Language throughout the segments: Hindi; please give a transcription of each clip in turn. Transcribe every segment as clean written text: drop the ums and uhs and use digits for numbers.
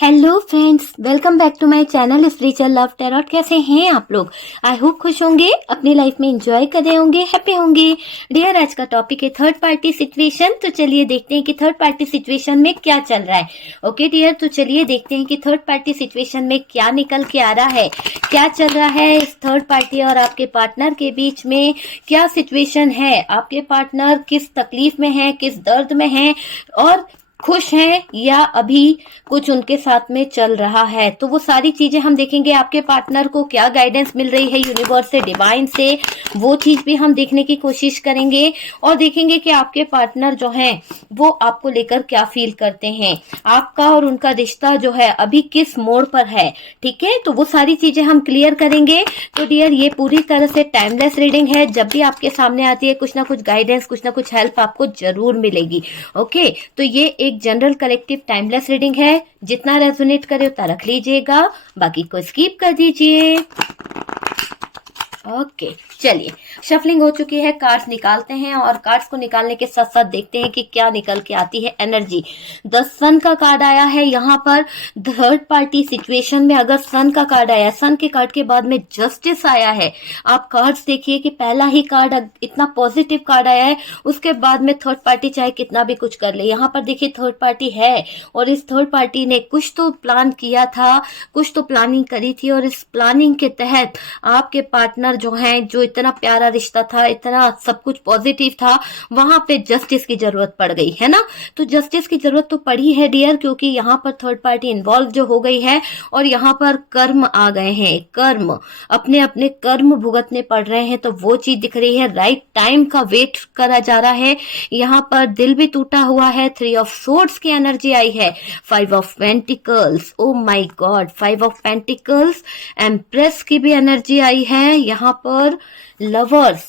Hello friends, welcome back to my channel spiritual love tarot. कैसे हैं आप लोग? आई होप खुश होंगे, अपनी लाइफ में एंजॉय कर रहे होंगे, हैप्पी होंगे। डियर, आज का टॉपिक है थर्ड पार्टी सिचुएशन। तो चलिए देखते हैं कि थर्ड पार्टी सिचुएशन में क्या चल रहा है। ओके डियर, तो चलिए देखते हैं कि थर्ड पार्टी सिचुएशन में क्या निकल के आ रहा है, क्या चल रहा है इस थर्ड पार्टी और आपके पार्टनर के बीच में। क्या सिचुएशन है, आपके पार्टनर किस तकलीफ में है, किस दर्द में है, और खुश हैं या अभी कुछ उनके साथ में चल रहा है। तो वो सारी चीजें हम देखेंगे। आपके पार्टनर को क्या गाइडेंस मिल रही है यूनिवर्स से, डिवाइन से, वो चीज भी हम देखने की कोशिश करेंगे। और देखेंगे कि आपके पार्टनर जो हैं वो आपको लेकर क्या फील करते हैं, आपका और उनका रिश्ता जो है अभी किस मोड़ पर है। ठीक है, तो वो सारी चीजें हम क्लियर करेंगे। तो डियर, ये पूरी तरह से टाइमलेस रीडिंग है। जब भी आपके सामने आती है कुछ ना कुछ गाइडेंस, कुछ ना कुछ हेल्प आपको जरूर मिलेगी। ओके, तो ये एक जनरल कलेक्टिव टाइमलेस रीडिंग है। जितना रेजोनेट करे उतना रख लीजिएगा, बाकी को स्किप कर दीजिए। ओके, चलिए शफलिंग हो चुकी है, कार्ड्स निकालते हैं और कार्ड्स को निकालने के साथ साथ देखते हैं कि क्या निकल के आती है एनर्जी। द सन का कार्ड आया है यहाँ पर थर्ड पार्टी सिचुएशन में। अगर सन का कार्ड आया है, सन के कार्ड के बाद में जस्टिस आया है। आप कार्ड्स देखिए कि पहला ही कार्ड इतना पॉजिटिव कार्ड आया है, उसके बाद में थर्ड पार्टी चाहे कितना भी कुछ कर ले, यहाँ पर देखिए थर्ड पार्टी है और इस थर्ड पार्टी ने कुछ तो प्लान किया था, कुछ तो प्लानिंग करी थी और इस प्लानिंग के तहत आपके पार्टनर जो है, जो इतना प्यारा रिश्ता था, इतना सब कुछ पॉजिटिव था, वहां पे जस्टिस की जरूरत पड़ गई है ना। तो जस्टिस की जरूरत तो पड़ी है डियर, क्योंकि यहाँ पर थर्ड पार्टी इन्वॉल्व जो हो गई है और यहाँ पर कर्म आ गए हैं। कर्म, अपने अपने कर्म भुगतने पड़ रहे हैं। तो वो चीज दिख रही है, राइट टाइम का वेट करा जा रहा है। यहाँ पर दिल भी टूटा हुआ है। 3 ऑफ सोर्ड्स की एनर्जी आई है, 5 of pentacles, oh my God, 5 of pentacles, empress की भी एनर्जी आई है। यहाँ पर लवर्स,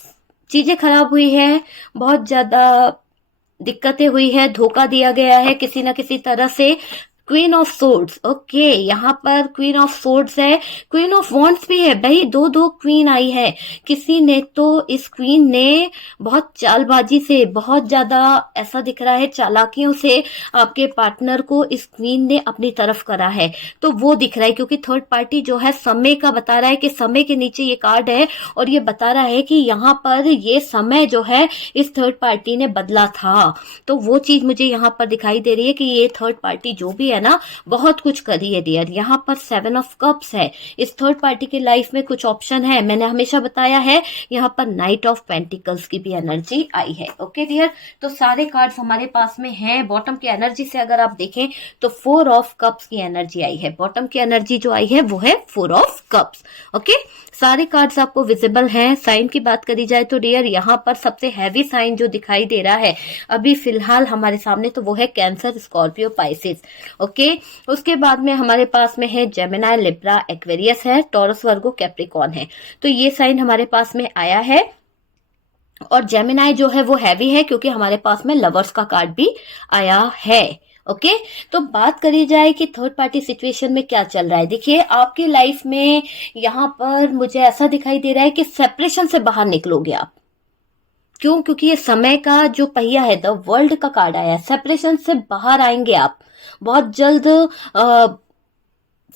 चीजें खराब हुई है, बहुत ज्यादा दिक्कतें हुई है, धोखा दिया गया है किसी ना किसी तरह से। क्वीन ऑफ सोर्ड्स, ओके, यहाँ पर क्वीन ऑफ सोर्ड्स है, क्वीन ऑफ वॉन्ड्स भी है। भाई दो दो क्वीन आई है। किसी ने तो, इस क्वीन ने बहुत चालबाजी से, बहुत ज्यादा ऐसा दिख रहा है चालाकियों से आपके पार्टनर को इस क्वीन ने अपनी तरफ करा है। तो वो दिख रहा है, क्योंकि थर्ड पार्टी जो है समय का बता रहा है कि समय के नीचे ये कार्ड है और ये बता रहा है कि यहाँ पर ये समय जो है इस थर्ड पार्टी ने बदला था। तो वो चीज मुझे यहाँ पर दिखाई दे रही है कि ये थर्ड पार्टी जो भी है ना, बहुत कुछ करी है डियर। यहाँ पर 7 ऑफ कप्स है। इस थर्ड पार्टी की लाइफ में कुछ ऑप्शन है, मैंने हमेशा बताया है। यहाँ पर नाइट ऑफ पेंटिकल्स की भी एनर्जी आई है। ओके डियर, तो सारे कार्ड्स हमारे पास में हैं। बॉटम की एनर्जी से अगर आप देखें तो 4 ऑफ कप्स की एनर्जी आई है। बॉटम की एनर्जी जो आई है वो है 4 ऑफ कप्स। ओके, सारे कार्ड्स आपको विजिबल हैं। साइन की बात करी जाए तो डियर, यहाँ पर सबसे हैवी साइन जो दिखाई दे रहा है अभी फिलहाल हमारे सामने, तो वो है कैंसर, स्कॉर्पियो, पाइसेस। ओके, उसके बाद में हमारे पास में है जेमिनी, लिब्रा, एक्वेरियस है, टॉरस, वर्गो, कैप्रिकॉर्न है। तो ये साइन हमारे पास में आया है। और जेमिनी जो है वो हैवी है, क्योंकि हमारे पास में लवर्स का कार्ड भी आया है। ओके, तो बात करी जाए कि थर्ड पार्टी सिचुएशन में क्या चल रहा है। देखिए आपकी लाइफ में यहाँ पर मुझे ऐसा दिखाई दे रहा है कि सेपरेशन से बाहर निकलोगे आप। क्यों? क्योंकि ये समय का जो पहिया है, द वर्ल्ड का कार्ड आया है। सेपरेशन से बाहर आएंगे आप बहुत जल्द।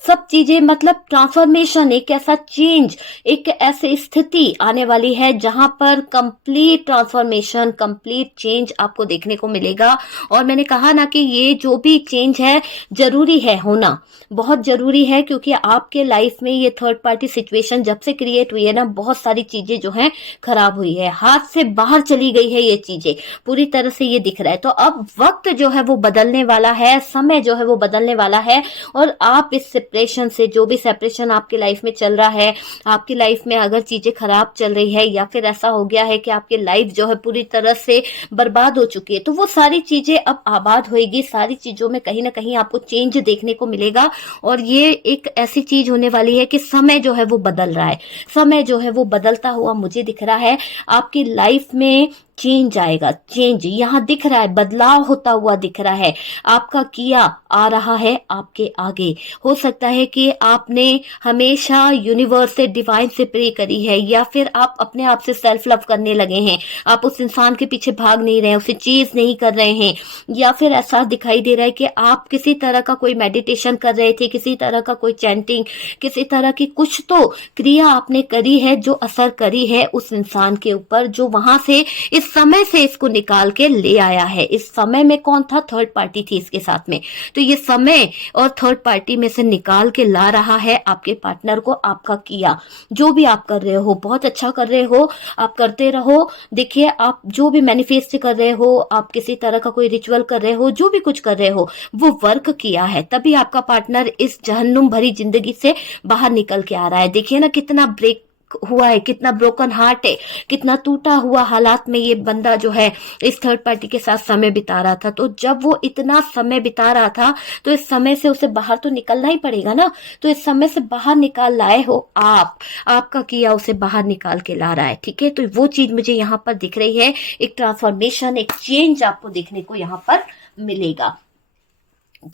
सब चीजें, मतलब ट्रांसफॉर्मेशन, एक ऐसा चेंज, एक ऐसी स्थिति आने वाली है जहां पर कंप्लीट ट्रांसफॉर्मेशन, कंप्लीट चेंज आपको देखने को मिलेगा। और मैंने कहा ना कि ये जो भी चेंज है जरूरी है होना, बहुत जरूरी है, क्योंकि आपके लाइफ में ये थर्ड पार्टी सिचुएशन जब से क्रिएट हुई है ना, बहुत सारी चीजें जो हैं खराब हुई है, हाथ से बाहर चली गई है ये चीजें, पूरी तरह से ये दिख रहा है। तो अब वक्त जो है वो बदलने वाला है, समय जो है वो बदलने वाला है। और आप इस सेपरेशन से, जो भी सेपरेशन आपकी लाइफ में चल रहा है, आपकी लाइफ में अगर चीजें खराब चल रही है या फिर ऐसा हो गया है कि आपकी लाइफ जो है पूरी तरह से बर्बाद हो चुकी है, तो वो सारी चीजें अब आबाद होएगी। सारी चीजों में कहीं ना कहीं आपको चेंज देखने को मिलेगा। और ये एक ऐसी चीज होने वाली है कि समय जो है वो बदल रहा है, समय जो है वो बदलता हुआ मुझे दिख रहा है। आपकी लाइफ में चेंज आएगा, चेंज यहाँ दिख रहा है, बदलाव होता हुआ दिख रहा है। आपका किया आ रहा है आपके आगे। हो सकता है कि आपने हमेशा यूनिवर्स से, डिवाइन से प्रे करी है, या फिर आप अपने आप से सेल्फ लव करने लगे हैं। आप उस इंसान के पीछे भाग नहीं रहे हैं, उसे चीज नहीं कर रहे हैं, या फिर ऐसा दिखाई दे रहा है कि आप किसी तरह का कोई मेडिटेशन कर रहे थे, किसी तरह का कोई चैंटिंग, किसी तरह की कुछ तो क्रिया आपने करी है जो असर करी है उस इंसान के ऊपर, जो वहां से इस समय से इसको निकाल के ले आया है। इस समय में कौन था? थर्ड पार्टी थी इसके साथ में। तो ये समय और थर्ड पार्टी में से निकाल के ला रहा है आपके पार्टनर को। आपका किया, जो भी आप कर रहे हो, बहुत अच्छा कर रहे हो, आप करते रहो। देखिए, आप जो भी मैनिफेस्ट कर रहे हो, आप किसी तरह का कोई रिचुअल कर रहे हो, जो भी कुछ कर रहे हो, वो वर्क किया है, तभी आपका पार्टनर इस जहन्नुम भरी जिंदगी से बाहर निकल के आ रहा है। देखिए ना कितना ब्रेक हुआ है, कितना ब्रोकन हार्ट है, कितना टूटा हुआ हालात में ये बंदा जो है इस थर्ड पार्टी के साथ समय बिता रहा था। तो जब वो इतना समय बिता रहा था, तो इस समय से उसे बाहर तो निकलना ही पड़ेगा ना। तो इस समय से बाहर निकाल लाए हो आप, आपका किया उसे बाहर निकाल के ला रहा है। ठीक है, तो वो चीज मुझे यहाँ पर दिख रही है। एक ट्रांसफॉर्मेशन, एक चेंज आपको देखने को यहाँ पर मिलेगा।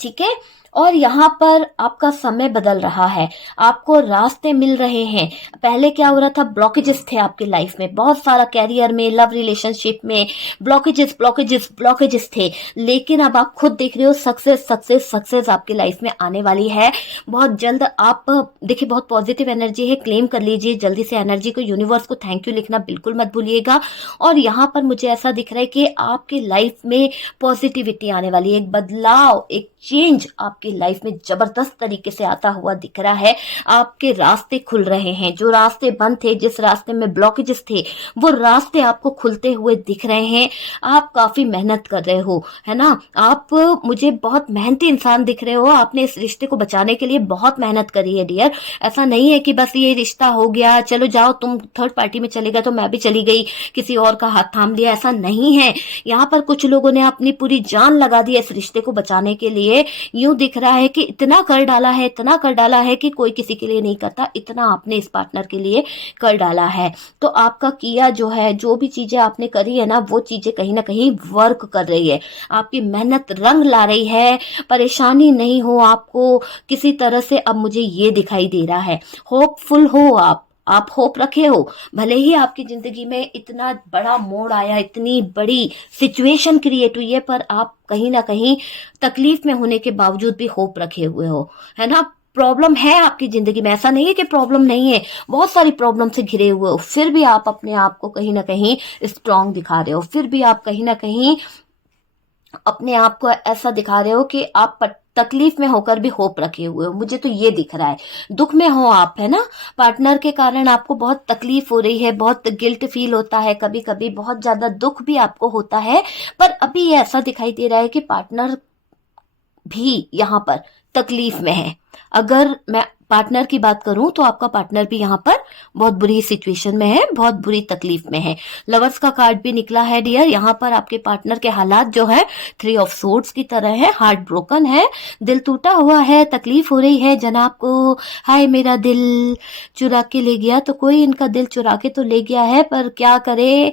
ठीक है, और यहाँ पर आपका समय बदल रहा है, आपको रास्ते मिल रहे हैं। पहले क्या हो रहा था? ब्लॉकेजेस थे आपके लाइफ में, बहुत सारा कैरियर में, लव रिलेशनशिप में ब्लॉकेजेस ब्लॉकेजेस ब्लॉकेजेस थे। लेकिन अब आप खुद देख रहे हो सक्सेस सक्सेस सक्सेस आपकी लाइफ में आने वाली है बहुत जल्द। आप देखिए, बहुत पॉजिटिव एनर्जी है, क्लेम कर लीजिए जल्दी से एनर्जी को। यूनिवर्स को थैंक यू लिखना बिल्कुल मत भूलिएगा। और यहाँ पर मुझे ऐसा दिख रहा है कि आपके लाइफ में पॉजिटिविटी आने वाली है, एक बदलाव, एक चेंज आपकी लाइफ में जबरदस्त तरीके से आता हुआ दिख रहा है। आपके रास्ते खुल रहे हैं, जो रास्ते बंद थे, जिस रास्ते में ब्लॉकेजेस थे, वो रास्ते आपको खुलते हुए दिख रहे हैं। आप काफी मेहनत कर रहे हो, है ना। आप मुझे बहुत मेहनती इंसान दिख रहे हो। आपने इस रिश्ते को बचाने के लिए बहुत मेहनत करी है डियर। ऐसा नहीं है कि बस ये रिश्ता हो गया, चलो जाओ, तुम थर्ड पार्टी में चले गए तो मैं भी चली गई, किसी और का हाथ थाम लिया, ऐसा नहीं है। यहाँ पर कुछ लोगों ने अपनी पूरी जान लगा दी इस रिश्ते को बचाने के लिए। यूं दिख रहा है कि इतना कर डाला है, इतना कर डाला है कि कोई किसी के लिए नहीं करता, इतना आपने इस पार्टनर के लिए कर डाला है। तो आपका किया जो है, जो भी चीजें आपने करी है ना, वो चीजें कहीं ना कहीं वर्क कर रही है। आपकी मेहनत रंग ला रही है। परेशानी नहीं हो आपको किसी तरह से, अब मुझे ये दिखाई दे रहा है। होपफुल हो आप होप रखे हो। भले ही आपकी जिंदगी में इतना बड़ा मोड़ आया, इतनी बड़ी सिचुएशन क्रिएट हुई है, पर आप कहीं ना कहीं तकलीफ में होने के बावजूद भी होप रखे हुए हो, है ना। प्रॉब्लम है आपकी जिंदगी में, ऐसा नहीं है कि प्रॉब्लम नहीं है, बहुत सारी प्रॉब्लम से घिरे हुए हो, फिर भी आप अपने आप को कहीं ना कहीं स्ट्रांग दिखा रहे हो। फिर भी आप कहीं ना कहीं अपने आप को ऐसा दिखा रहे हो कि आप तकलीफ में होकर भी होप रखे हुए हो। मुझे तो ये दिख रहा है। दुख में हो आप, है ना, पार्टनर के कारण आपको बहुत तकलीफ हो रही है, बहुत गिल्ट फील होता है, कभी कभी बहुत ज्यादा दुख भी आपको होता है। पर अभी ये ऐसा दिखाई दे रहा है कि पार्टनर भी यहाँ पर तकलीफ में है। अगर मैं पार्टनर की बात करूं तो आपका पार्टनर भी यहाँ पर बहुत बुरी सिचुएशन में है, बहुत बुरी तकलीफ में है। लवर्स का कार्ड भी निकला है डियर। यहाँ पर आपके पार्टनर के हालात जो है 3 ऑफ सोर्ड्स की तरह है। हार्ट ब्रोकन है, दिल टूटा हुआ है, तकलीफ हो रही है जनाब को। हाय मेरा दिल चुरा के ले गया, तो कोई इनका दिल चुरा के तो ले गया है, पर क्या करे,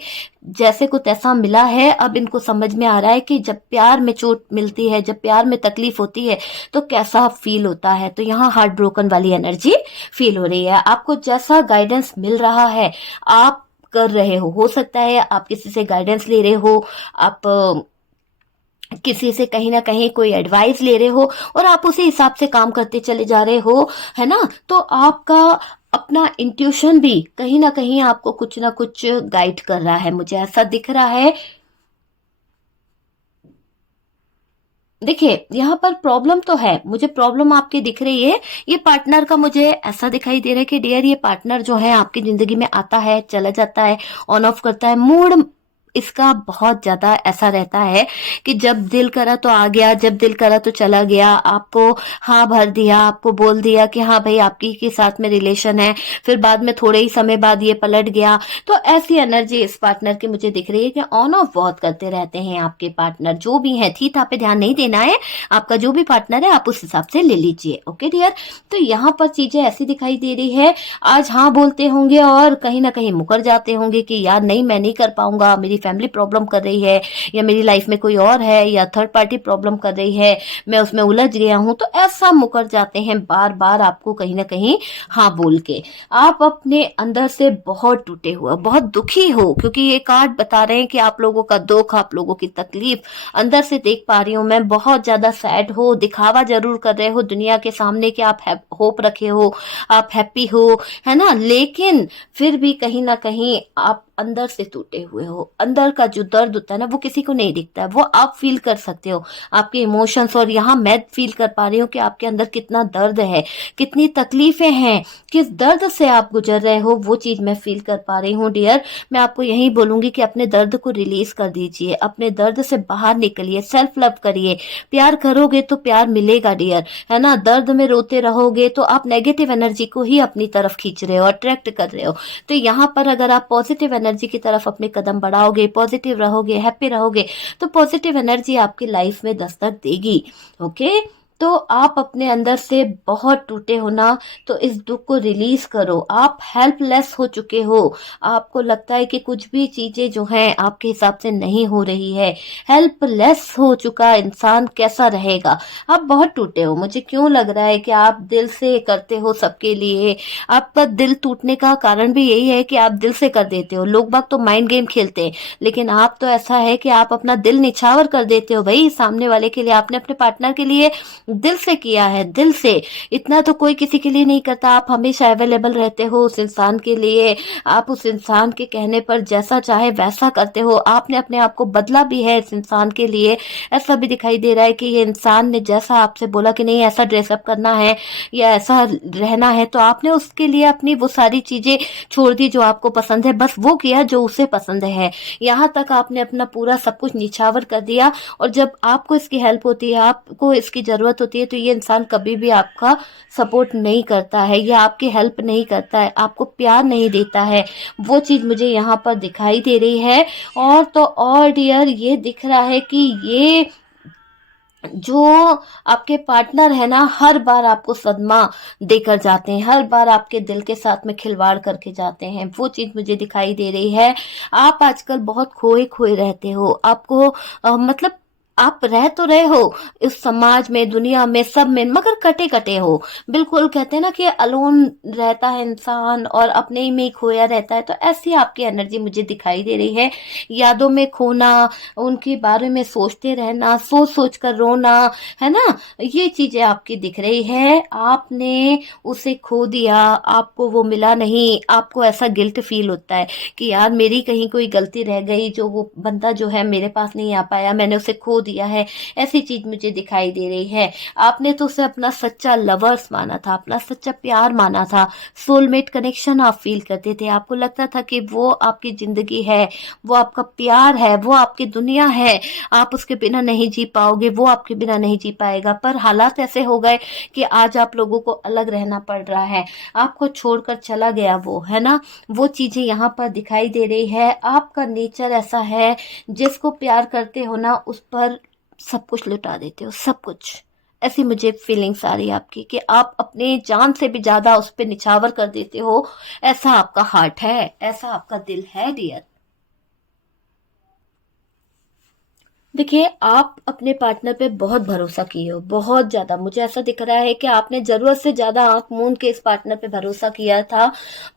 जैसे कुछ ऐसा मिला है। अब इनको समझ में आ रहा है कि जब प्यार में चोट मिलती है, जब प्यार में तकलीफ होती है, तो कैसा फील होता है। तो यहाँ हार्ट ब्रोकन वाली एनर्जी फील हो रही है। आपको जैसा गाइडेंस मिल रहा है आप कर रहे हो सकता है आप किसी से गाइडेंस ले रहे हो, आप किसी से कहीं ना कहीं कोई एडवाइस ले रहे हो, और आप उसी हिसाब से काम करते चले जा रहे हो, है ना। तो आपका अपना इंट्यूशन भी कहीं ना कहीं आपको कुछ ना कुछ गाइड कर रहा है, मुझे ऐसा दिख रहा है। देखिए, यहाँ पर प्रॉब्लम तो है, मुझे प्रॉब्लम आपकी दिख रही है। ये पार्टनर का मुझे ऐसा दिखाई दे रहा है कि डियर, ये पार्टनर जो है आपकी जिंदगी में आता है, चला जाता है, ऑन ऑफ करता है। मूड इसका बहुत ज्यादा ऐसा रहता है कि जब दिल करा तो आ गया, जब दिल करा तो चला गया। आपको हाँ भर दिया, आपको बोल दिया कि हाँ भाई आपकी के साथ में रिलेशन है, फिर बाद में थोड़े ही समय बाद ये पलट गया। तो ऐसी एनर्जी इस पार्टनर की मुझे दिख रही है कि ऑन ऑफ बहुत करते रहते हैं आपके पार्टनर, जो भी है। थी था पे ध्यान नहीं देना है, आपका जो भी पार्टनर है आप उस हिसाब से ले लीजिए। ओके डियर, तो यहाँ पर चीजें ऐसी दिखाई दे रही है। आज हाँ बोलते होंगे और कहीं ना कहीं मुकर जाते होंगे कि यार नहीं, मैं नहीं कर पाऊंगा, मेरी फैमिली प्रॉब्लम कर रही है, या मेरी लाइफ में कोई और है, या थर्ड पार्टी प्रॉब्लम कर रही है, मैं उसमें उलझ गया हूँ, तो ऐसा मुकर जाते हैं बार बार आपको कहीं ना कहीं हाँ बोल के। आप अपने अंदर से बहुत टूटे हुए, बहुत दुखी हो, क्योंकि ये कार्ड बता रहे हैं कि आप लोगों का दुख, आप लोगों की तकलीफ अंदर से देख पा रही हूँ मैं, बहुत ज्यादा सैड हो, दिखावा जरूर कर रहे हो दुनिया के सामने कि आप होप रखे हो, आप हैप्पी हो, है ना, लेकिन फिर भी कहीं ना कहीं आप अंदर से टूटे हुए हो। अंदर का जो दर्द होता है ना, वो किसी को नहीं दिखता है, वो आप फील कर सकते हो, आपके इमोशंस। और यहाँ मैं फील कर पा रही हूँ कि आपके अंदर कितना दर्द है, कितनी तकलीफें हैं, किस दर्द से आप गुजर रहे हो, वो चीज मैं फील कर पा रही हूँ डियर। मैं आपको यही बोलूंगी कि अपने दर्द को रिलीज कर दीजिए, अपने दर्द से बाहर निकलिए, सेल्फ लव करिए। प्यार करोगे तो प्यार मिलेगा डियर, है ना। दर्द में रोते रहोगे तो आप नेगेटिव एनर्जी को ही अपनी तरफ खींच रहे हो, अट्रैक्ट कर रहे हो। तो यहाँ पर अगर आप पॉजिटिव एनर्जी की तरफ अपने कदम बढ़ाओगे, पॉजिटिव रहोगे, हैप्पी रहोगे, तो पॉजिटिव एनर्जी आपकी लाइफ में दस्तक देगी। ओके, तो आप अपने अंदर से बहुत टूटे हो ना, तो इस दुख को रिलीज करो। आप हेल्पलेस हो चुके हो, आपको लगता है कि कुछ भी चीजें जो हैं आपके हिसाब से नहीं हो रही है। हेल्पलेस हो चुका इंसान कैसा रहेगा। आप बहुत टूटे हो, मुझे क्यों लग रहा है कि आप दिल से करते हो सबके लिए। आपका दिल टूटने का कारण भी यही है कि आप दिल से कर देते हो। लोग बाग तो माइंड गेम खेलते हैं, लेकिन आप तो ऐसा है कि आप अपना दिल निछावर कर देते हो भाई सामने वाले के लिए। आपने अपने पार्टनर के लिए दिल से किया है, दिल से। इतना तो कोई किसी के लिए नहीं करता। आप हमेशा अवेलेबल रहते हो उस इंसान के लिए, आप उस इंसान के कहने पर जैसा चाहे वैसा करते हो। आपने अपने आप को बदला भी है इस इंसान के लिए। ऐसा भी दिखाई दे रहा है कि ये इंसान ने जैसा आपसे बोला कि नहीं ऐसा ड्रेसअप करना है या ऐसा रहना है, तो आपने उसके लिए अपनी वो सारी चीजें छोड़ दी जो आपको पसंद है, बस वो किया जो उसे पसंद है। यहाँ तक आपने अपना पूरा सब कुछ निछावर कर दिया। और जब आपको इसकी हेल्प होती है, आपको इसकी जरूरत होती है, तो ये इंसान कभी भी आपका सपोर्ट नहीं करता है, या आपकी हेल्प नहीं करता है, आपको प्यार नहीं देता है। वो चीज मुझे यहाँ पर दिखाई दे रही है। और तो और डियर, ये दिख रहा है कि ये जो आपके पार्टनर है ना, हर बार आपको सदमा देकर जाते हैं, हर बार आपके दिल के साथ में खिलवाड़ करके जाते हैं। वो चीज मुझे दिखाई दे रही है। आप आजकल बहुत खोए खोए रहते हो। आपको मतलब आप रह तो रहे हो इस समाज में, दुनिया में, सब में, मगर कटे कटे हो। बिल्कुल कहते हैं ना कि अलोन रहता है इंसान और अपने ही में खोया रहता है, तो ऐसी आपकी एनर्जी मुझे दिखाई दे रही है। यादों में खोना, उनके बारे में सोचते रहना, सोच सोच कर रोना, है ना, ये चीजें आपकी दिख रही है। आपने उसे खो दिया, आपको वो मिला नहीं, आपको ऐसा गिल्ट फील होता है कि यार मेरी कहीं कोई गलती रह गई, जो वो बंदा जो है मेरे पास नहीं आ पाया, मैंने उसे खो दिया है। ऐसी चीज मुझे दिखाई दे रही है। आपने तो उसे अपना सच्चा लवर्स माना था, अपना सच्चा प्यार माना था, सोलमेट कनेक्शन आप फील करते थे। आपको लगता था कि वो आपकी जिंदगी है, वो आपका प्यार है, वो आपकी दुनिया है, आप उसके बिना नहीं जी पाओगे, वो आपके बिना नहीं जी पाएगा। पर हालात ऐसे हो गए कि आज आप लोगों को अलग रहना पड़ रहा है, आपको छोड़कर चला गया वो, है ना। वो चीजें यहाँ पर दिखाई दे रही है। आपका नेचर ऐसा है, जिसको प्यार करते हो ना उस पर सब कुछ लुटा देते हो, सब कुछ। ऐसी मुझे फीलिंग्स आ रही है आपकी कि आप अपने जान से भी ज्यादा उस पर निछावर कर देते हो। ऐसा आपका हार्ट है, ऐसा आपका दिल है डियर। देखिए, आप अपने पार्टनर पे बहुत भरोसा किए हो, बहुत ज्यादा। मुझे ऐसा दिख रहा है कि आपने जरूरत से ज्यादा आंख मूंद के इस पार्टनर पे भरोसा किया था,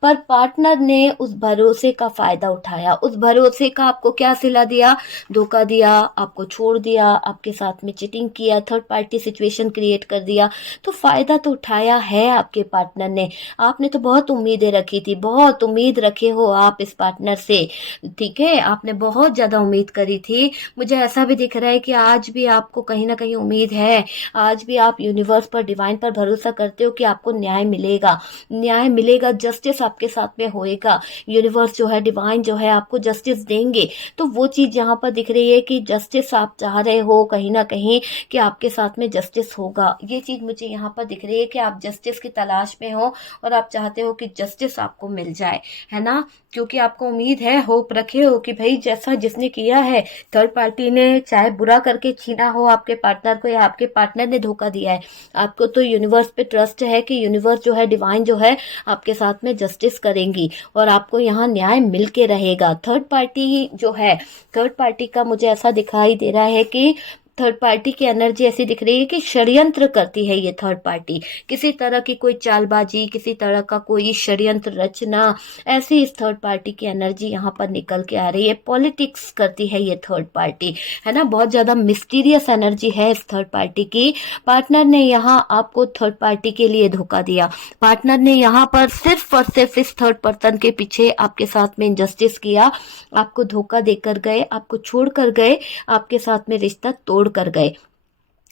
पर पार्टनर ने उस भरोसे का फायदा उठाया। उस भरोसे का आपको क्या सिला दिया? धोखा दिया, आपको छोड़ दिया, आपके साथ में चीटिंग किया, थर्ड पार्टी सिचुएशन क्रिएट कर दिया। तो फायदा तो उठाया है आपके पार्टनर ने। आपने तो बहुत उम्मीदें रखी थी, बहुत उम्मीद रखे हो आप इस पार्टनर से, ठीक है, आपने बहुत ज्यादा उम्मीद करी थी। मुझे ऐसा भी दिख रहा है कि आज भी आपको कहीं ना कहीं उम्मीद है, आज भी आप यूनिवर्स पर, डिवाइन पर भरोसा करते हो कि आपको न्याय मिलेगा, न्याय मिलेगा, जस्टिस आपके साथ में होएगा। यूनिवर्स जो है, डिवाइन जो है, आपको जस्टिस देंगे। तो वो चीज यहाँ पर दिख रही है कि जस्टिस आप चाह रहे हो कहीं ना कहीं, कि आपके साथ में जस्टिस होगा। ये चीज मुझे यहाँ पर दिख रही है कि आप जस्टिस की तलाश में हो और आप चाहते हो कि जस्टिस आपको मिल जाए, है ना। क्योंकि आपको उम्मीद है, होप रखे हो कि भाई जैसा जिसने किया है, थर्ड पार्टी ने ने चाहे बुरा करके छीना हो आपके पार्टनर को, या आपके पार्टनर ने धोखा दिया है, आपको तो यूनिवर्स पे ट्रस्ट है कि यूनिवर्स जो है, डिवाइन जो है, आपके साथ में जस्टिस करेंगी और आपको यहाँ न्याय मिल के रहेगा। थर्ड पार्टी जो है, थर्ड पार्टी का मुझे ऐसा दिखाई दे रहा है कि थर्ड पार्टी की एनर्जी ऐसी दिख रही है कि षड्यंत्र करती है ये थर्ड पार्टी। किसी तरह की कोई चालबाजी, किसी तरह का कोई षड्यंत्र रचना, ऐसी इस थर्ड पार्टी की एनर्जी यहाँ पर निकल के आ रही है। पॉलिटिक्स करती है ये थर्ड पार्टी, है ना। बहुत ज्यादा मिस्टीरियस एनर्जी है इस थर्ड पार्टी की। पार्टनर ने यहाँ आपको थर्ड पार्टी के लिए धोखा दिया। पार्टनर ने यहाँ पर सिर्फ और सिर्फ इस थर्ड पर्सन के पीछे आपके साथ में इनजस्टिस किया, आपको धोखा देकर गए, आपको छोड़ कर गए, आपके साथ में रिश्ता तोड़ कर गए।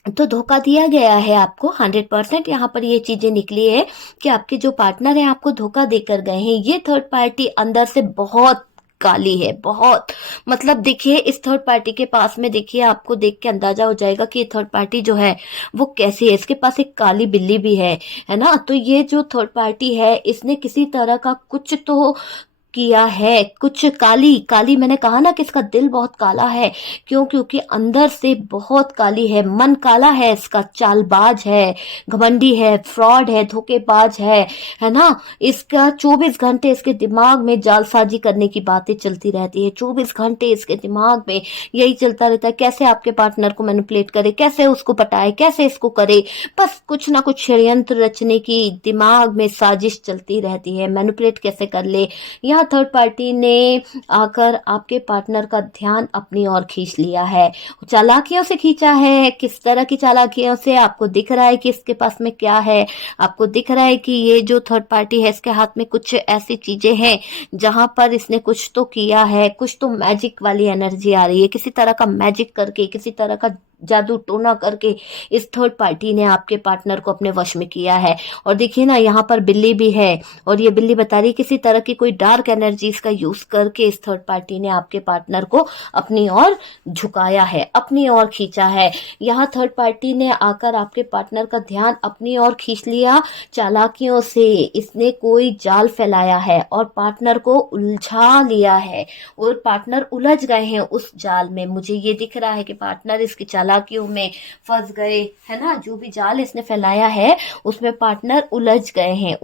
तो धोखा दिया गया है आपको 100%। यहाँ पर ये चीजें निकली है कि आपके जो पार्टनर है आपको धोखा देकर गए हैं। ये थर्ड पार्टी अंदर से बहुत काली है, बहुत। मतलब देखिए, इस थर्ड पार्टी के पास में देखिए, आपको देख के अंदाजा हो जाएगा कि ये थर्ड पार्टी जो है वो कैसी है। इसके पास एक काली बिल्ली भी है ना। तो ये जो थर्ड पार्टी है, इसने किसी तरह का कुछ तो किया है, कुछ काली काली, मैंने कहा ना कि इसका दिल बहुत काला है। क्यों? क्योंकि अंदर से बहुत काली है, मन काला है इसका, चालबाज है, घमंडी है, फ्रॉड है, धोखेबाज है ना। इसका 24 घंटे इसके दिमाग में जालसाजी करने की बातें चलती रहती है। 24 घंटे इसके दिमाग में यही चलता रहता है, कैसे आपके पार्टनर को मैनिपुलेट करे, कैसे उसको पटाए, कैसे इसको करे। बस कुछ ना कुछ षड्यंत्र रचने की दिमाग में साजिश चलती रहती है, मैनिपुलेट कैसे कर ले। यहाँ थर्ड पार्टी ने आकर आपके पार्टनर का ध्यान अपनी ओर खींच लिया है, चालाकियों से खींचा है। किस तरह की चालाकियों से? आपको दिख रहा है कि इसके पास में क्या है, आपको दिख रहा है कि ये जो थर्ड पार्टी है इसके हाथ में कुछ ऐसी चीजें हैं जहां पर इसने कुछ तो किया है, कुछ तो मैजिक वाली एनर्जी आ रही है। किसी तरह का मैजिक करके, किसी तरह का जादू टोना करके इस थर्ड पार्टी ने आपके पार्टनर को अपने वश में किया है। और देखिए ना, यहाँ पर बिल्ली भी है, और ये बिल्ली बता रही है किसी तरह की कोई डार्क एनर्जीज का यूज करके इस थर्ड पार्टी ने आपके पार्टनर को अपनी ओर झुकाया है, अपनी ओर खींचा है। यहाँ थर्ड पार्टी ने आकर आपके पार्टनर का ध्यान अपनी ओर खींच लिया चालाकियों से। इसने कोई जाल फैलाया है और पार्टनर को उलझा लिया है, और पार्टनर उलझ गए हैं उस जाल में। मुझे ये दिख रहा है कि पार्टनर इसकी चालाकियों में फंस गए, है ना। जो भी जाल इसने फैलाया है उसमें पार्टनर उलझ गए हैं,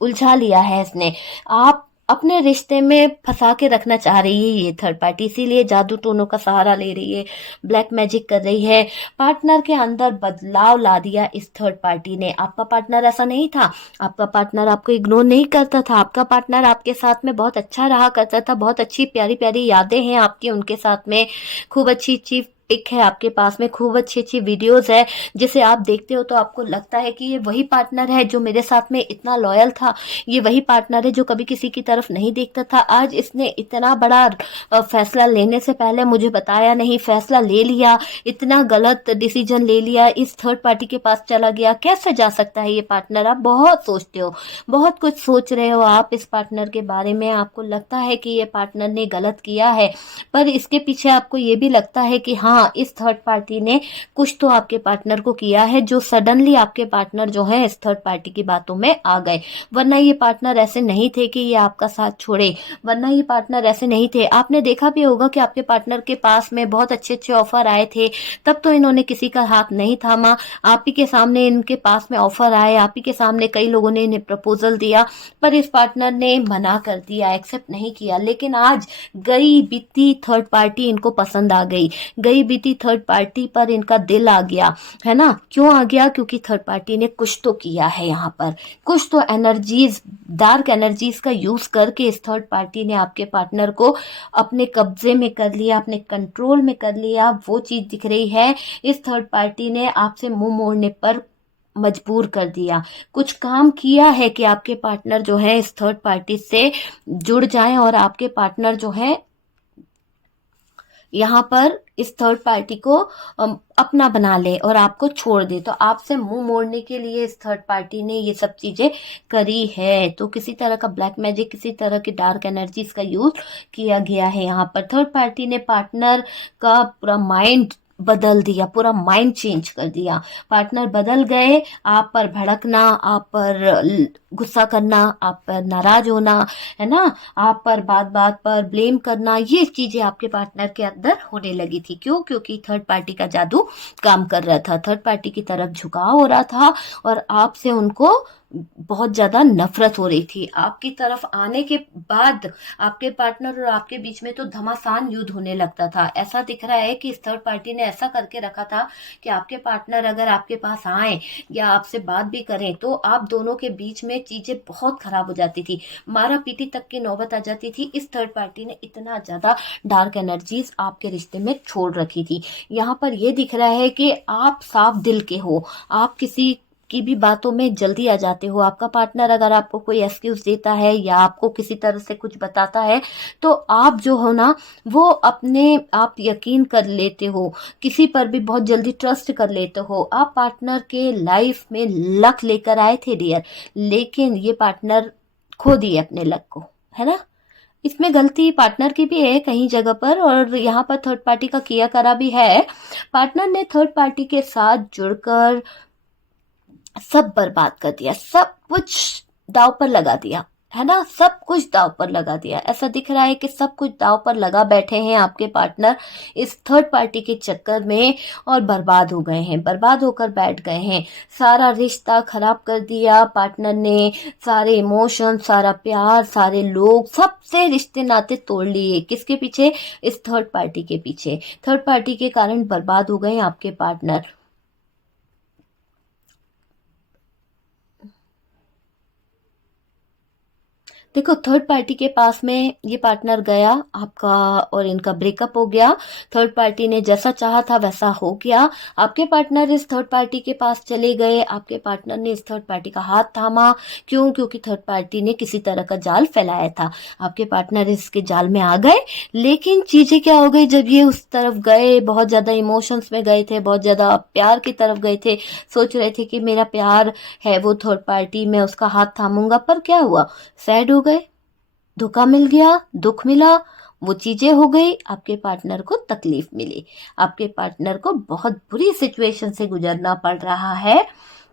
उलझा लिया है इसने। आप अपने रिश्ते में फंसा के रखना चाह रही है ये थर्ड पार्टी, इसीलिए जादू टोनों का सहारा ले रही है, ब्लैक मैजिक कर रही है। पार्टनर के अंदर बदलाव ला दिया इस थर्ड पार्टी ने। आपका पार्टनर ऐसा नहीं था, आपका पार्टनर आपको इग्नोर नहीं करता था, आपका पार्टनर आपके साथ में बहुत अच्छा रहा करता था, बहुत अच्छी प्यारी प्यारी यादें हैं आपकी उनके साथ में, खूब अच्छी अच्छी पिक है आपके पास में, खूब अच्छी अच्छी वीडियोस है जिसे आप देखते हो तो आपको लगता है कि ये वही पार्टनर है जो मेरे साथ में इतना लॉयल था, ये वही पार्टनर है जो कभी किसी की तरफ नहीं देखता था। आज इसने इतना बड़ा फैसला लेने से पहले मुझे बताया नहीं, फैसला ले लिया, इतना गलत डिसीजन ले लिया, इस थर्ड पार्टी के पास चला गया। कैसे जा सकता है ये पार्टनर? आप बहुत सोचते हो, बहुत कुछ सोच रहे हो आप इस पार्टनर के बारे में। आपको लगता है कि ये पार्टनर ने गलत किया है, पर इसके पीछे आपको ये भी लगता है कि हाँ, इस थर्ड पार्टी ने कुछ तो आपके पार्टनर को किया है, जो सडनली आपके पार्टनर जो है इस थर्ड पार्टी की बातों में आ गए। वरना ये पार्टनर ऐसे नहीं थे कि ये आपका साथ छोड़े, वरना ये पार्टनर ऐसे नहीं थे। आपने देखा भी होगा कि आपके पार्टनर के पास में बहुत अच्छे अच्छे ऑफर आए थे, तब तो इन्होंने किसी का हाथ नहीं थामा। आप ही के सामने इनके पास में ऑफर आए, आप ही के सामने कई लोगों ने इन्हें प्रपोजल दिया, पर इस पार्टनर ने मना कर दिया, एक्सेप्ट नहीं किया। लेकिन आज गई बीती थर्ड पार्टी इनको पसंद आ गई, गई बीती थर्ड पार्टी पर इनका दिल आ गया, है ना। क्यों आ गया? क्योंकि थर्ड पार्टी ने कुछ तो किया है यहाँ पर, कुछ तो एनर्जीज, डार्क एनर्जीज का यूज करके इस थर्ड पार्टी ने आपके पार्टनर को अपने कब्जे में कर लिया, अपने कंट्रोल में कर लिया। वो चीज दिख रही है, इस थर्ड पार्टी ने आपसे मुंह मोड़ने पर मजबूर कर दिया। कुछ काम किया है कि आपके पार्टनर जो है इस थर्ड पार्टी से जुड़ जाएं और आपके पार्टनर जो है यहाँ पर इस थर्ड पार्टी को अपना बना ले और आपको छोड़ दे। तो आपसे मुंह मोड़ने के लिए इस थर्ड पार्टी ने ये सब चीजें करी है। तो किसी तरह का ब्लैक मैजिक, किसी तरह की डार्क एनर्जीज का यूज किया गया है। यहाँ पर थर्ड पार्टी ने पार्टनर का पूरा माइंड बदल दिया, पूरा माइंड चेंज कर दिया। पार्टनर बदल गए, आप पर भड़कना, आप पर गुस्सा करना, आप पर नाराज होना, है ना, आप पर बात बात पर ब्लेम करना, ये चीजें आपके पार्टनर के अंदर होने लगी थी। क्यों? क्योंकि थर्ड पार्टी का जादू काम कर रहा था, थर्ड पार्टी की तरफ झुकाव हो रहा था और आपसे उनको बहुत ज्यादा नफरत हो रही थी। आपकी तरफ आने के बाद आपके पार्टनर और आपके बीच में तो घमासान युद्ध होने लगता था। ऐसा दिख रहा है कि इस थर्ड पार्टी ने ऐसा करके रखा था कि आपके पार्टनर अगर आपके पास आए या आपसे बात भी करें तो आप दोनों के बीच में चीजें बहुत खराब हो जाती थी, मारा पीटी तक की नौबत आ जाती थी। इस थर्ड पार्टी ने इतना ज्यादा डार्क एनर्जीज आपके रिश्ते में छोड़ रखी थी। यहाँ पर यह दिख रहा है कि आप साफ दिल के हो, आप किसी की भी बातों में जल्दी आ जाते हो। आपका पार्टनर अगर आपको कोई एक्सक्यूज देता है या आपको किसी तरह से कुछ बताता है तो आप जो हो ना, वो अपने आप यकीन कर लेते हो, किसी पर भी बहुत जल्दी ट्रस्ट कर लेते हो। आप पार्टनर के लाइफ में लक लेकर आए थे डियर, लेकिन ये पार्टनर खो दिए अपने लक को, है ना। इसमें गलती पार्टनर की भी है कहीं जगह पर, और यहाँ पर थर्ड पार्टी का किया करा भी है। पार्टनर ने थर्ड पार्टी के साथ जुड़कर सब बर्बाद कर दिया, सब कुछ दाव पर लगा दिया, है ना, सब कुछ दाव पर लगा दिया। ऐसा दिख रहा है कि सब कुछ दाव पर लगा बैठे हैं आपके पार्टनर इस थर्ड पार्टी के चक्कर में और बर्बाद हो गए हैं, बर्बाद होकर बैठ गए हैं। सारा रिश्ता खराब कर दिया पार्टनर ने, सारे इमोशन, सारा प्यार, सारे लोग, सबसे रिश्ते नाते तोड़ लिए। किसके पीछे? इस थर्ड पार्टी के पीछे। थर्ड पार्टी के कारण बर्बाद हो गए आपके पार्टनर। देखो, थर्ड पार्टी के पास में ये पार्टनर गया आपका और इनका ब्रेकअप हो गया। थर्ड पार्टी ने जैसा चाहा था वैसा हो गया। आपके पार्टनर इस थर्ड पार्टी के पास चले गए, आपके पार्टनर ने इस थर्ड पार्टी का हाथ थामा। क्यों? क्योंकि थर्ड पार्टी ने किसी तरह का जाल फैलाया था। आपके पार्टनर इसके जाल में आ गए, लेकिन चीजें क्या हो गई, जब ये उस तरफ गए, बहुत ज्यादा इमोशंस में गए थे, बहुत ज्यादा प्यार की तरफ गए थे, सोच रहे थे कि मेरा प्यार है वो थर्ड पार्टी, मैं उसका हाथ थामूंगा, पर क्या हुआ, सैड हो गए, धोखा मिल गया, दुख मिला, वो चीजें हो गई, आपके पार्टनर को तकलीफ मिली, आपके पार्टनर को बहुत बुरी सिचुएशन से गुजरना पड़ रहा है।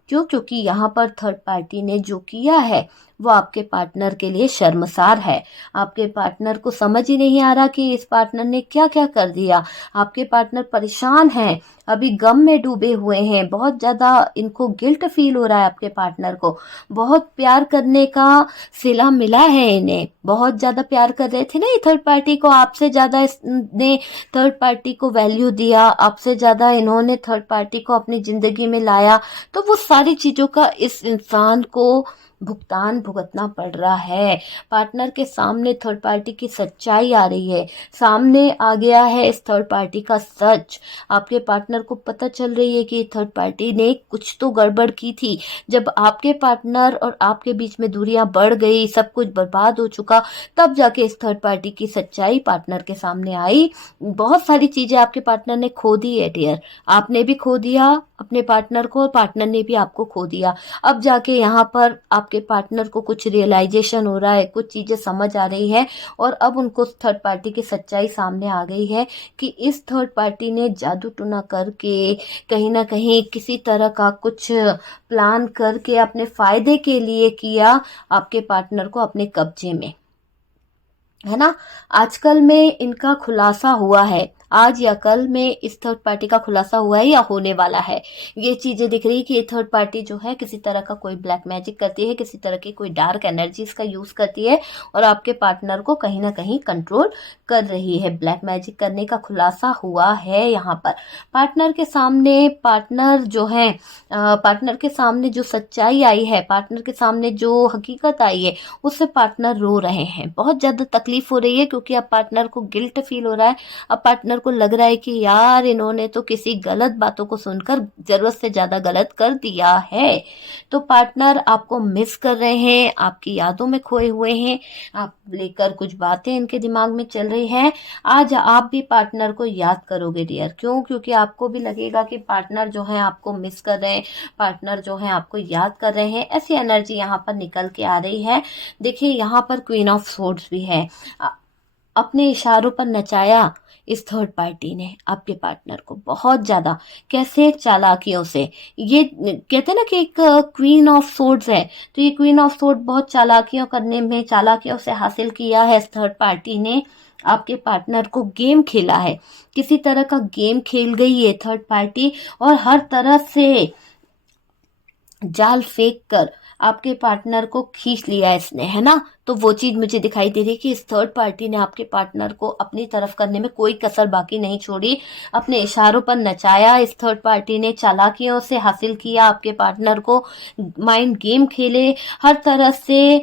क्यों? क्योंकि यहाँ पर थर्ड पार्टी ने जो किया है वो आपके पार्टनर के लिए शर्मसार है। आपके पार्टनर को समझ ही नहीं आ रहा कि इस पार्टनर ने क्या क्या कर दिया। आपके पार्टनर परेशान हैं, अभी गम में डूबे हुए हैं, बहुत ज्यादा इनको गिल्ट फील हो रहा है। आपके पार्टनर को बहुत प्यार करने का सिला मिला है, इन्हें बहुत ज्यादा प्यार कर रहे थे ना ये थर्ड पार्टी को, आपसे ज्यादा इसने थर्ड पार्टी को वैल्यू दिया, आपसे ज्यादा इन्होंने थर्ड पार्टी को अपनी जिंदगी में लाया, तो वो सारी चीजों का इस इंसान को भुगतान भुगतना पड़ रहा है। पार्टनर के सामने थर्ड पार्टी की सच्चाई आ रही है, सामने आ गया है इस थर्ड पार्टी का सच। आपके पार्टनर को पता चल रही है कि थर्ड पार्टी ने कुछ तो गड़बड़ की थी। जब आपके पार्टनर और आपके बीच में दूरियां बढ़ गई, सब कुछ बर्बाद हो चुका, तब जाके इस थर्ड पार्टी की सच्चाई पार्टनर के सामने आई। बहुत सारी चीजें आपके पार्टनर ने खो दी है डियर, आपने भी खो दिया अपने पार्टनर को और पार्टनर ने भी आपको खो दिया। अब जाके यहाँ पर आपके पार्टनर को कुछ रियलाइजेशन हो रहा है, कुछ चीजें समझ आ रही है और अब उनको थर्ड पार्टी की सच्चाई सामने आ गई है कि इस थर्ड पार्टी ने जादू टूना करके, कहीं ना कहीं किसी तरह का कुछ प्लान करके अपने फायदे के लिए किया आपके पार्टनर को अपने कब्जे में, है ना। आजकल में इनका खुलासा हुआ है, आज या कल में इस थर्ड पार्टी का खुलासा हुआ है या होने वाला है। ये चीजें दिख रही कि ये थर्ड पार्टी जो है किसी तरह का कोई ब्लैक मैजिक करती है, किसी तरह की कोई डार्क एनर्जीज का यूज करती है और आपके पार्टनर को कहीं ना कहीं कंट्रोल कर रही है। ब्लैक मैजिक करने का खुलासा हुआ है यहाँ पर। पार्टनर के सामने पार्टनर जो है, पार्टनर के सामने जो सच्चाई आई है, पार्टनर के सामने जो हकीकत आई है, उससे पार्टनर रो रहे हैं, बहुत ज्यादा तकलीफ हो रही है क्योंकि अब पार्टनर को गिल्ट फील हो रहा है। अब पार्टनर को लग रहा है कि यार इन्होंने तो किसी गलत बातों को सुनकर जरूरत से ज्यादा गलत कर दिया है। तो पार्टनर आपको मिस कर रहे हैं, आपकी यादों में खोए हुए हैं, आप लेकर कुछ बातें इनके दिमाग में चल रही हैं। आज आप भी पार्टनर को याद करोगे डियर। क्यों? क्योंकि आपको भी लगेगा कि पार्टनर जो है आपको मिस कर रहे हैं, पार्टनर जो है आपको याद कर रहे हैं। ऐसी एनर्जी यहाँ पर निकल के आ रही है। देखिए यहाँ पर क्वीन ऑफ सोर्ड्स भी है। अपने इशारों पर नचाया इस थर्ड पार्टी ने आपके पार्टनर को बहुत ज्यादा। कैसे? चालाकियों से। ये कहते हैं ना कि एक क्वीन ऑफ सोर्ड्स है, तो ये क्वीन ऑफ सोर्ड बहुत चालाकियों करने में, चालाकियों से हासिल किया है इस थर्ड पार्टी ने। आपके पार्टनर को गेम खेला है, किसी तरह का गेम खेल गई ये थर्ड पार्टी, और हर तरह से जाल फेंक कर आपके पार्टनर को खींच लिया इसने, है ना। तो वो चीज मुझे दिखाई दे रही है कि इस थर्ड पार्टी ने आपके पार्टनर को अपनी तरफ करने में कोई कसर बाकी नहीं छोड़ी, अपने इशारों पर नचाया इस थर्ड पार्टी ने, चालाकियों से हासिल किया आपके पार्टनर को, माइंड गेम खेले, हर तरह से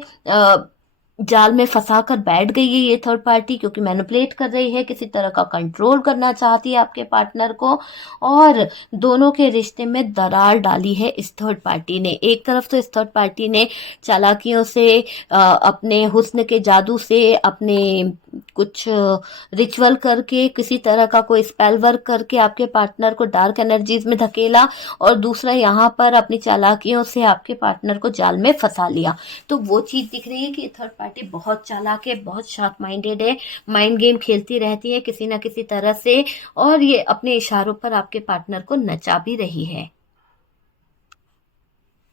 जाल में फंसा कर बैठ गई है ये थर्ड पार्टी, क्योंकि मैनिपुलेट कर रही है, किसी तरह का कंट्रोल करना चाहती है आपके पार्टनर को, और दोनों के रिश्ते में दरार डाली है इस थर्ड पार्टी ने। एक तरफ तो इस थर्ड पार्टी ने चालाकियों से, अपने हुस्न के जादू से, अपने कुछ रिचुअल करके, किसी तरह का कोई स्पेल वर्क करके आपके पार्टनर को डार्क एनर्जीज में धकेला, और दूसरा यहाँ पर अपनी चालाकियों से आपके पार्टनर को जाल में फंसा लिया। तो वो चीज दिख रही है कि थर्ड पार्टी बहुत चालाक है, बहुत शार्प माइंडेड है, माइंड गेम खेलती रहती है किसी ना किसी तरह से, और ये अपने इशारों पर आपके पार्टनर को नचा भी रही है।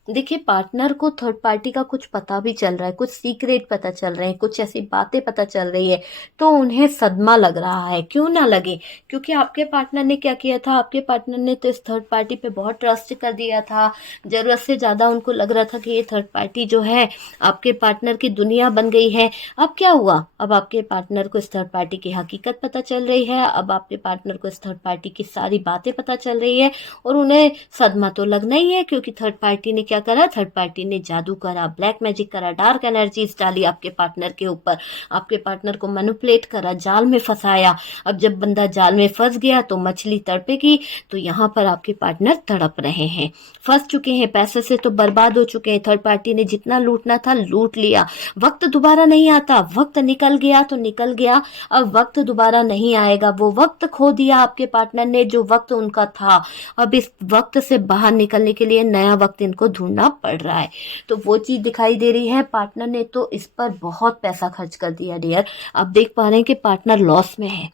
देखिए, पार्टनर को थर्ड पार्टी का कुछ पता भी चल रहा है, कुछ सीक्रेट पता चल रहे हैं, कुछ ऐसी बातें पता चल रही है, तो उन्हें सदमा लग रहा है। क्यों ना लगे, क्योंकि आपके पार्टनर ने क्या किया था, आपके पार्टनर ने तो इस थर्ड पार्टी पे बहुत ट्रस्ट कर दिया था, जरूरत से ज्यादा उनको लग रहा था कि ये थर्ड पार्टी जो है आपके पार्टनर की दुनिया बन गई है। अब क्या हुआ, अब आपके पार्टनर को इस थर्ड पार्टी की हकीकत पता चल रही है, अब आपके पार्टनर को इस थर्ड पार्टी की सारी बातें पता चल रही है, और उन्हें सदमा तो लगना ही है, क्योंकि थर्ड पार्टी ने क्या करा, थर्ड पार्टी ने जादू करा, ब्लैक मैजिक करा, डार्क एनर्जीज डाली आपके पार्टनर के ऊपर, आपके पार्टनर को मैनिपुलेट करा, जाल में फंसाया। अब जब बंदा जाल में फंस गया तो मछली तड़पेगी, तो यहाँ पर आपके पार्टनर तड़प रहे हैं, फंस चुके हैं, पैसे से तो बर्बाद हो चुके हैं, थर्ड पार्टी ने जितना लूटना था लूट लिया। वक्त दोबारा नहीं आता, वक्त निकल गया तो निकल गया, अब वक्त दोबारा नहीं आएगा। वो वक्त खो दिया आपके पार्टनर ने जो वक्त उनका था, अब इस वक्त से बाहर निकलने के लिए नया वक्त इनको ढूंढना पड़ रहा है। तो वो चीज दिखाई दे रही है, पार्टनर ने तो इस पर बहुत पैसा खर्च कर दिया डियर। आप देख पा रहे हैं कि पार्टनर लॉस में है,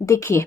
देखिए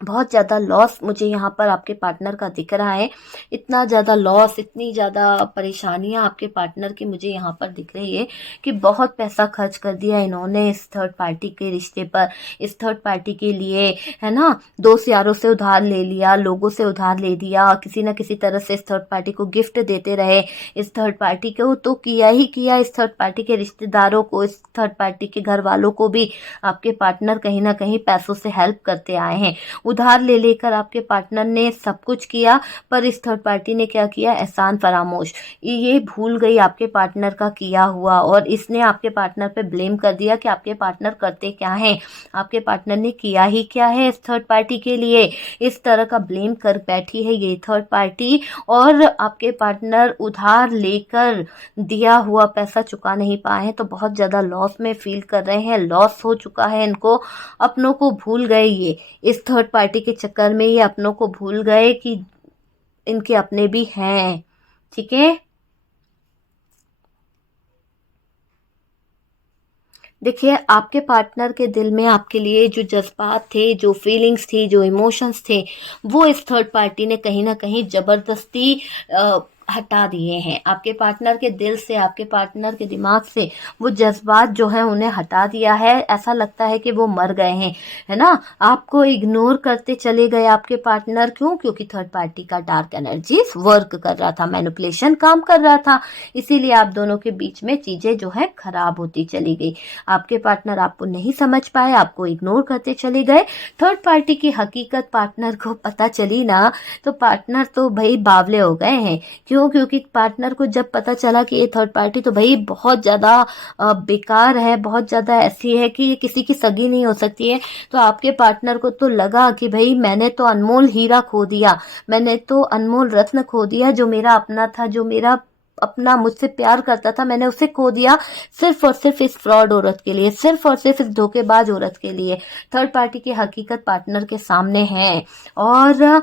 बहुत ज़्यादा लॉस मुझे यहाँ पर आपके पार्टनर का दिख रहा है, इतना ज़्यादा लॉस, इतनी ज़्यादा परेशानियाँ आपके पार्टनर की मुझे यहाँ पर दिख रही है कि बहुत पैसा खर्च कर दिया इन्होंने इस थर्ड पार्टी के रिश्ते पर, इस थर्ड पार्टी के लिए, है ना। दोस्त यारों से उधार ले लिया, लोगों से उधार ले दिया, किसी न किसी तरह से इस थर्ड पार्टी को गिफ्ट देते रहे, इस थर्ड पार्टी को तो किया ही किया, इस थर्ड पार्टी के रिश्तेदारों को, इस थर्ड पार्टी के घर वालों को भी आपके पार्टनर कहीं ना कहीं पैसों से हेल्प करते आए हैं। उधार ले लेकर आपके पार्टनर ने सब कुछ किया, पर इस थर्ड पार्टी ने क्या किया, एहसान फरामोश, ये भूल गई आपके पार्टनर का किया हुआ, और इसने आपके पार्टनर पे ब्लेम कर दिया कि आपके पार्टनर करते क्या हैं, आपके पार्टनर ने किया ही क्या है इस थर्ड पार्टी के लिए। इस तरह का ब्लेम कर बैठी है ये थर्ड पार्टी, और आपके पार्टनर उधार लेकर दिया हुआ पैसा चुका नहीं पाए हैं, तो बहुत ज़्यादा लॉस में फील कर रहे हैं, लॉस हो चुका है इनको, अपनों को भूल गए ये, इस थर्ड पार्टी के चक्कर में ये अपनों को भूल गए कि इनके अपने भी हैं, ठीक है। देखिए, आपके पार्टनर के दिल में आपके लिए जो जज्बात थे, जो फीलिंग्स थी, जो इमोशंस थे, वो इस थर्ड पार्टी ने कहीं ना कहीं जबरदस्ती हटा दिए हैं आपके पार्टनर के दिल से, आपके पार्टनर के दिमाग से वो जज्बात जो है उन्हें हटा दिया है। ऐसा लगता है कि वो मर गए हैं, है ना। आपको इग्नोर करते चले गए आपके पार्टनर, क्यों, क्योंकि थर्ड पार्टी का डार्क एनर्जी वर्क कर रहा था, मैनिपुलेशन काम कर रहा था, इसीलिए आप दोनों के बीच में चीजें जो है खराब होती चली गई। आपके पार्टनर आपको नहीं समझ पाए, आपको इग्नोर करते चले गए। थर्ड पार्टी की हकीकत पार्टनर को पता चली ना, तो पार्टनर तो भाई बावले हो गए हैं। क्यों, क्योंकि पार्टनर को जब पता चला कि ये थर्ड पार्टी तो भाई बहुत ज़्यादा बेकार है, बहुत ज़्यादा ऐसी है कि ये किसी की सगी नहीं हो सकती है, तो आपके पार्टनर को तो लगा कि भाई मैंने तो अनमोल हीरा खो दिया, मैंने तो अनमोल रत्न खो दिया, जो मेरा अपना था, जो मेरा अपना मुझसे प्यार करता था, मैंने उसे खो दिया सिर्फ और सिर्फ इस फ्रॉड औरत के लिए, सिर्फ और सिर्फ इस धोखेबाज औरत के लिए। थर्ड पार्टी की हकीकत पार्टनर के सामने है, और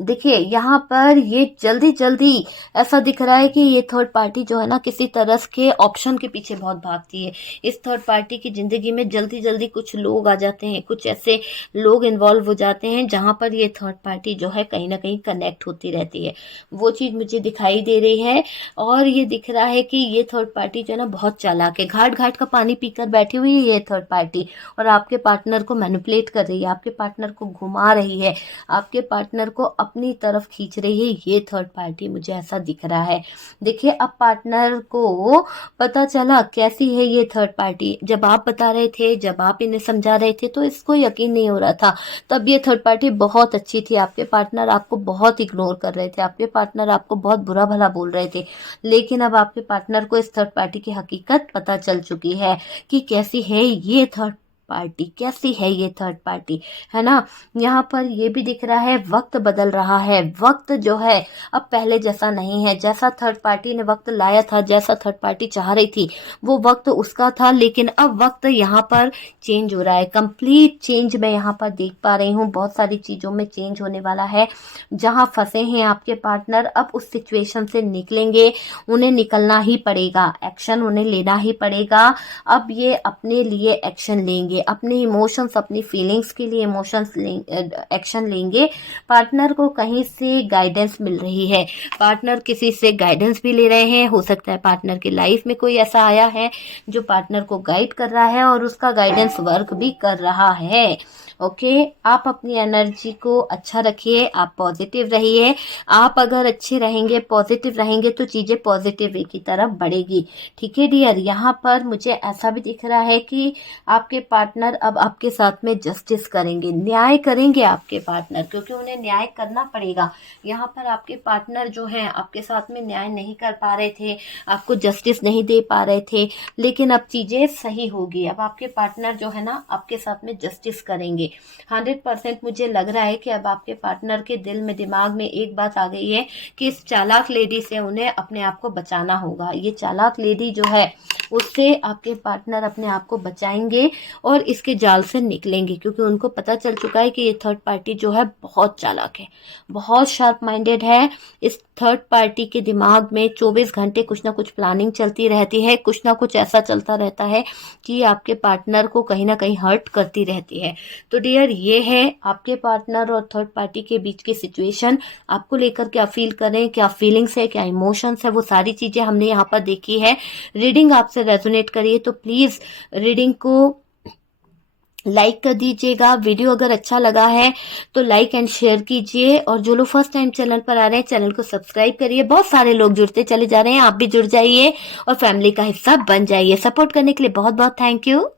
देखिए यहाँ पर ये जल्दी जल्दी ऐसा दिख रहा है कि ये थर्ड पार्टी जो है ना किसी तरह के ऑप्शन के पीछे बहुत भागती है। इस थर्ड पार्टी की ज़िंदगी में जल्दी जल्दी कुछ लोग आ जाते हैं, कुछ ऐसे लोग इन्वॉल्व हो जाते हैं जहाँ पर ये थर्ड पार्टी जो है कहीं ना कहीं कनेक्ट होती रहती है। वो चीज़ मुझे दिखाई दे रही है और ये दिख रहा है कि ये थर्ड पार्टी जो है ना बहुत चालाक है। घाट घाट का पानी पीकर बैठी हुई है ये थर्ड पार्टी और आपके पार्टनर को मैनिपुलेट कर रही है, आपके पार्टनर को घुमा रही है, आपके पार्टनर को अपनी तरफ खींच रही है ये थर्ड पार्टी, मुझे ऐसा दिख रहा है। देखिए अब पार्टनर को पता चला कैसी है ये थर्ड पार्टी। जब आप बता रहे थे, जब आप इन्हें समझा रहे थे तो इसको यकीन नहीं हो रहा था। तब ये थर्ड पार्टी बहुत अच्छी थी, आपके पार्टनर आपको बहुत इग्नोर कर रहे थे, आपके पार्टनर आपको बहुत बुरा भला बोल रहे थे। लेकिन अब आपके पार्टनर को इस थर्ड पार्टी की हकीकत पता चल चुकी है कि कैसी है ये थर्ड पार्टी, कैसी है ये थर्ड पार्टी, है ना। यहाँ पर ये भी दिख रहा है वक्त बदल रहा है। वक्त जो है अब पहले जैसा नहीं है। जैसा थर्ड पार्टी ने वक्त लाया था, जैसा थर्ड पार्टी चाह रही थी वो वक्त उसका था, लेकिन अब वक्त यहाँ पर चेंज हो रहा है। कंप्लीट चेंज मैं यहाँ पर देख पा रही हूँ। बहुत सारी चीज़ों में चेंज होने वाला है। जहाँ फंसे हैं आपके पार्टनर अब उस सिचुएशन से निकलेंगे। उन्हें निकलना ही पड़ेगा, एक्शन उन्हें लेना ही पड़ेगा। अब ये अपने लिए एक्शन लेंगे, अपने इमोशंस, अपनी फीलिंग्स के लिए इमोशंस एक्शन लेंगे। पार्टनर को कहीं से गाइडेंस मिल रही है, पार्टनर किसी से गाइडेंस भी ले रहे हैं। हो सकता है पार्टनर की लाइफ में कोई ऐसा आया है जो पार्टनर को गाइड कर रहा है और उसका गाइडेंस वर्क भी कर रहा है। ओके, आप अपनी एनर्जी को अच्छा रखिए, आप पॉजिटिव रहिए। आप अगर अच्छे रहेंगे, पॉजिटिव रहेंगे तो चीज़ें पॉजिटिव वे की तरफ बढ़ेगी। ठीक है डियर, यहाँ पर मुझे ऐसा भी दिख रहा है कि आपके पार्टनर अब आपके साथ में जस्टिस करेंगे, न्याय करेंगे आपके पार्टनर, क्योंकि उन्हें न्याय करना पड़ेगा। यहाँ पर आपके पार्टनर जो हैं आपके साथ में न्याय नहीं कर पा रहे थे, आपको जस्टिस नहीं दे पा रहे थे, लेकिन अब चीज़ें सही होगी। अब आपके पार्टनर जो है ना आपके साथ में जस्टिस करेंगे। 100% मुझे लग रहा है कि अब आपके पार्टनर के दिल में, दिमाग में एक बात आ गई है कि इस चालाक लेडी से उन्हें अपने आप को बचाना होगा। ये चालाक लेडी जो है उससे आपके पार्टनर अपने आप को बचाएंगे और इसके जाल से निकलेंगे, क्योंकि उनको पता चल चुका है कि ये थर्ड पार्टी जो है बहुत चालाक है, बहुत शार्प माइंडेड है। इस थर्ड पार्टी के दिमाग में 24 घंटे कुछ ना कुछ प्लानिंग चलती रहती है, कुछ ना कुछ ऐसा चलता रहता है कि आपके पार्टनर को कहीं ना कहीं हर्ट करती रहती है। तो डियर, ये है आपके पार्टनर और थर्ड पार्टी के बीच की सिचुएशन। आपको लेकर क्या फील करें, क्या फीलिंग्स है, क्या इमोशंस है, वो सारी चीज़ें हमने यहाँ पर देखी है। रीडिंग आपसे रेजोनेट करिए तो प्लीज़ रीडिंग को लाइक कर दीजिएगा। वीडियो अगर अच्छा लगा है तो लाइक एंड शेयर कीजिए, और जो लोग फर्स्ट टाइम चैनल पर आ रहे हैं चैनल को सब्सक्राइब करिए। बहुत सारे लोग जुड़ते चले जा रहे हैं, आप भी जुड़ जाइए और फैमिली का हिस्सा बन जाइए। सपोर्ट करने के लिए बहुत बहुत थैंक यू।